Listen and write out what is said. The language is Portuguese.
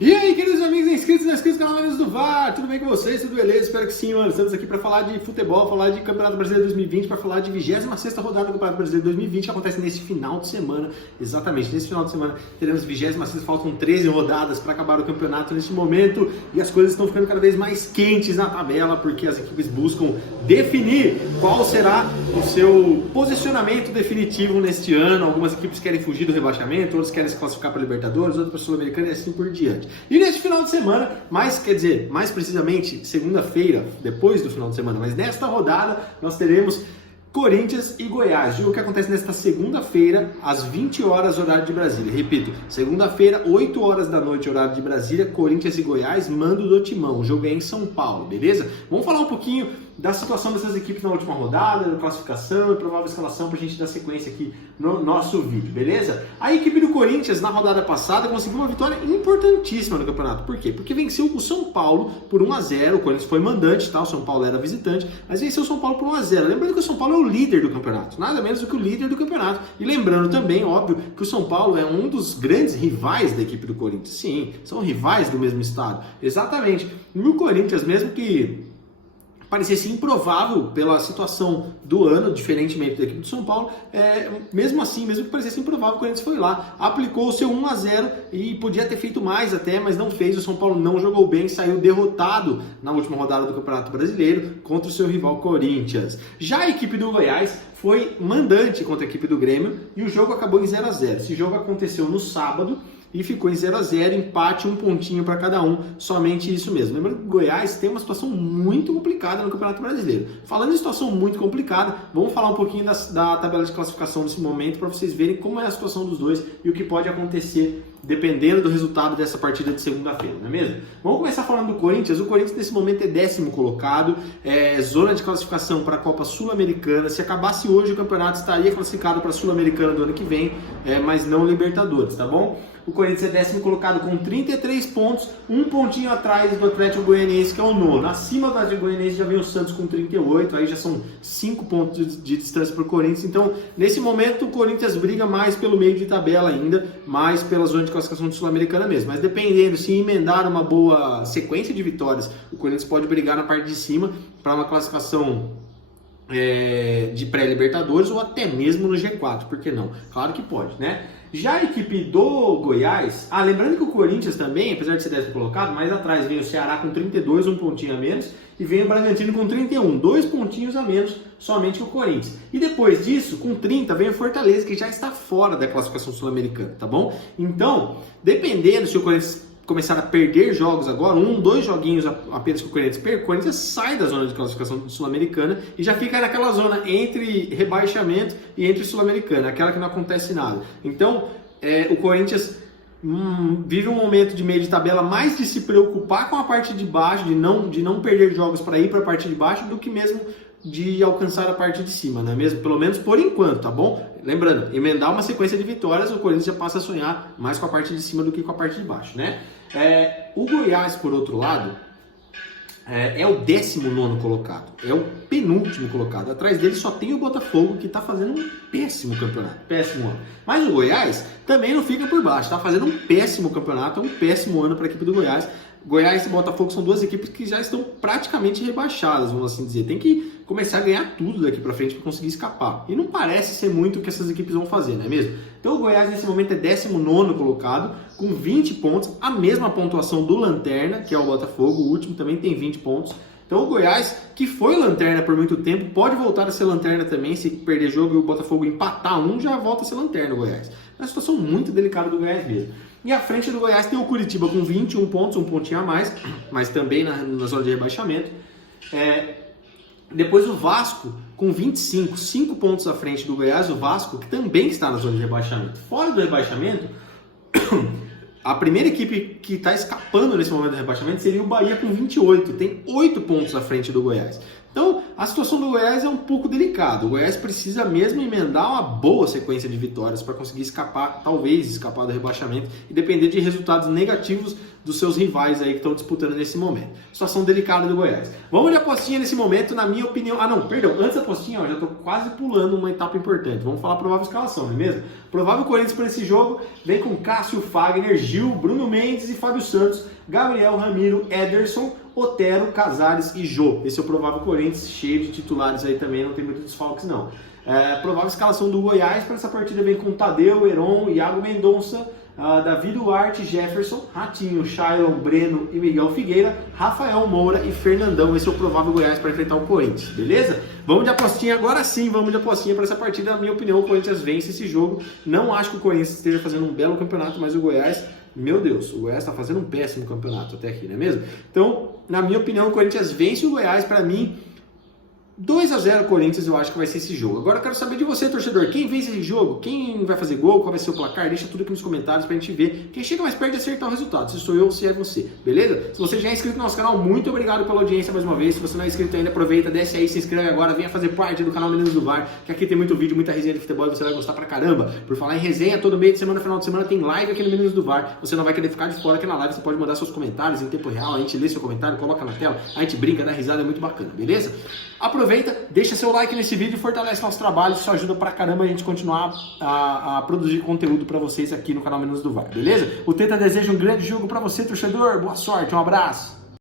E aí, queridos amigos inscritos e inscritos do canal Menos do VAR, tudo bem com vocês? Tudo beleza? Espero que sim, mano. Estamos aqui para falar de futebol, falar de Campeonato Brasileiro 2020, para falar de 26ª rodada do Campeonato Brasileiro 2020, que acontece nesse final de semana. Exatamente, nesse final de semana teremos 26ª, faltam 13 rodadas para acabar o campeonato nesse momento, e as coisas estão ficando cada vez mais quentes na tabela, porque as equipes buscam definir qual será o seu posicionamento definitivo neste ano. Algumas equipes querem fugir do rebaixamento, outras querem se classificar para Libertadores, outras para Sul-Americana e assim por diante. E neste final de semana, mais precisamente segunda-feira, depois do final de semana, mas nesta rodada nós teremos Corinthians e Goiás, jogo que acontece nesta segunda-feira, às 20 horas, horário de Brasília. Repito, segunda-feira, 8 horas da noite, horário de Brasília, Corinthians e Goiás, mando do Timão. O jogo é em São Paulo, beleza? Vamos falar um pouquinho da situação dessas equipes na última rodada, da classificação e provável escalação, para a gente dar sequência aqui no nosso vídeo, beleza? A equipe do Corinthians, na rodada passada, conseguiu uma vitória importantíssima no campeonato. Por quê? Porque venceu o São Paulo por 1-0, o Corinthians foi mandante, tá? O São Paulo era visitante, mas venceu o São Paulo por 1-0. Lembrando que o São Paulo é o líder do campeonato, nada menos do que o líder do campeonato. E lembrando também, óbvio, que o São Paulo é um dos grandes rivais da equipe do Corinthians. Sim, são rivais do mesmo estado. Exatamente. E o Corinthians, mesmo que parecesse improvável pela situação do ano, diferentemente da equipe do São Paulo, mesmo assim, mesmo que parecesse improvável, o Corinthians foi lá, aplicou o seu 1-0 e podia ter feito mais até, mas não fez. O São Paulo não jogou bem, saiu derrotado na última rodada do Campeonato Brasileiro contra o seu rival Corinthians. Já a equipe do Goiás foi mandante contra a equipe do Grêmio e o jogo acabou em 0-0. Esse jogo aconteceu no sábado e ficou em 0-0, empate, um pontinho para cada um, somente isso mesmo. Lembrando que o Goiás tem uma situação muito complicada no Campeonato Brasileiro. Falando em situação muito complicada, vamos falar um pouquinho da tabela de classificação nesse momento, para vocês verem como é a situação dos dois e o que pode acontecer dependendo do resultado dessa partida de segunda-feira, não é mesmo? Vamos começar falando do Corinthians. O Corinthians nesse momento é 10º colocado, zona de classificação para a Copa Sul-Americana. Se acabasse hoje o campeonato, estaria classificado para a Sul-Americana do ano que vem, mas não Libertadores, tá bom? O Corinthians é 10º colocado com 33 pontos, um pontinho atrás do Atlético Goianiense, que é o nono. Acima do Atlético Goianiense já vem o Santos com 38, aí já são 5 pontos de distância para o Corinthians. Então, nesse momento, o Corinthians briga mais pelo meio de tabela ainda, mais pela zona de classificação de Sul-Americana mesmo. Mas dependendo, se emendar uma boa sequência de vitórias, o Corinthians pode brigar na parte de cima para uma classificação de pré-Libertadores ou até mesmo no G4, por que não? Claro que pode, né? Já a equipe do Goiás, lembrando que o Corinthians também, apesar de ser 10º colocado, mais atrás vem o Ceará com 32, um pontinho a menos, e vem o Bragantino com 31, 2 pontinhos a menos somente que o Corinthians. E depois disso, com 30, vem o Fortaleza, que já está fora da classificação sul-americana, tá bom? Então, dependendo se o Corinthians começar a perder jogos agora, 2 joguinhos apenas que o Corinthians sai da zona de classificação sul-americana e já fica naquela zona entre rebaixamento e entre sul-americana, aquela que não acontece nada. Então, o Corinthians vive um momento de meio de tabela mais de se preocupar com a parte de baixo, de não perder jogos para ir para a parte de baixo, do que mesmo de alcançar a parte de cima, não é mesmo? Pelo menos por enquanto, tá bom? Lembrando, emendar uma sequência de vitórias, o Corinthians já passa a sonhar mais com a parte de cima do que com a parte de baixo, né? O Goiás, por outro lado, é o 19º colocado, é o penúltimo colocado. Atrás dele só tem o Botafogo, que está fazendo um péssimo campeonato, péssimo ano. Mas o Goiás também não fica por baixo, está fazendo um péssimo campeonato, um péssimo ano para a equipe do Goiás. Goiás e Botafogo são 2 equipes que já estão praticamente rebaixadas, vamos assim dizer. Tem que começar a ganhar tudo daqui para frente para conseguir escapar. E não parece ser muito o que essas equipes vão fazer, não é mesmo? Então o Goiás nesse momento é 19º colocado, com 20 pontos, a mesma pontuação do Lanterna, que é o Botafogo, o último também tem 20 pontos. Então o Goiás, que foi Lanterna por muito tempo, pode voltar a ser Lanterna também. Se perder jogo e o Botafogo empatar já volta a ser Lanterna o Goiás. É uma situação muito delicada do Goiás mesmo. E à frente do Goiás tem o Curitiba com 21 pontos, um pontinho a mais, mas também na zona de rebaixamento. Depois o Vasco com 25, 5 pontos à frente do Goiás, o Vasco que também está na zona de rebaixamento. Fora do rebaixamento, a primeira equipe que está escapando nesse momento do rebaixamento seria o Bahia com 28, tem 8 pontos à frente do Goiás. Então, a situação do Goiás é um pouco delicada. O Goiás precisa mesmo emendar uma boa sequência de vitórias para conseguir escapar, talvez escapar do rebaixamento e depender de resultados negativos dos seus rivais aí que estão disputando nesse momento. Situação delicada do Goiás. Vamos de apostinha nesse momento, na minha opinião. Antes da apostinha, já estou quase pulando uma etapa importante. Vamos falar a provável escalação, não é mesmo? Provável Corinthians para esse jogo vem com Cássio, Fagner, Gil, Bruno Mendes e Fábio Santos, Gabriel, Ramiro, Ederson, Otero, Casares e Jô. Esse é o provável Corinthians, cheio de titulares aí também, não tem muitos desfalques não. Provável escalação do Goiás para essa partida vem com Tadeu, Heron, Iago Mendonça, Davi Duarte, Jefferson, Ratinho, Shailon, Breno e Miguel Figueira, Rafael Moura e Fernandão. Esse é o provável Goiás para enfrentar o Corinthians, beleza? Vamos de apostinha agora sim, vamos de apostinha para essa partida. Na minha opinião, o Corinthians vence esse jogo. Não acho que o Corinthians esteja fazendo um belo campeonato, mas o Goiás, meu Deus, o Goiás está fazendo um péssimo campeonato até aqui, não é mesmo? Então, na minha opinião, o Corinthians vence o Goiás. Para mim, 2-0 Corinthians, eu acho que vai ser esse jogo. Agora eu quero saber de você, torcedor. Quem vence esse jogo? Quem vai fazer gol? Qual vai ser o placar? Deixa tudo aqui nos comentários pra gente ver quem chega mais perto de acertar o resultado. Se sou eu ou se é você, beleza? Se você já é inscrito no nosso canal, muito obrigado pela audiência mais uma vez. Se você não é inscrito ainda, aproveita, desce aí, se inscreve agora, venha fazer parte do canal Meninos do VAR, que aqui tem muito vídeo, muita resenha de futebol e você vai gostar pra caramba. Por falar em resenha, todo meio de semana, final de semana, tem live aqui no Meninos do VAR. Você não vai querer ficar de fora aqui na live, você pode mandar seus comentários em tempo real, a gente lê seu comentário, coloca na tela, a gente brinca, dá risada, é muito bacana, beleza? Aproveita, deixa seu like nesse vídeo, fortalece nosso trabalho, isso ajuda pra caramba a gente continuar a produzir conteúdo pra vocês aqui no canal Meninos do VAR, beleza? O Teta deseja um grande jogo pra você, torcedor, boa sorte, um abraço!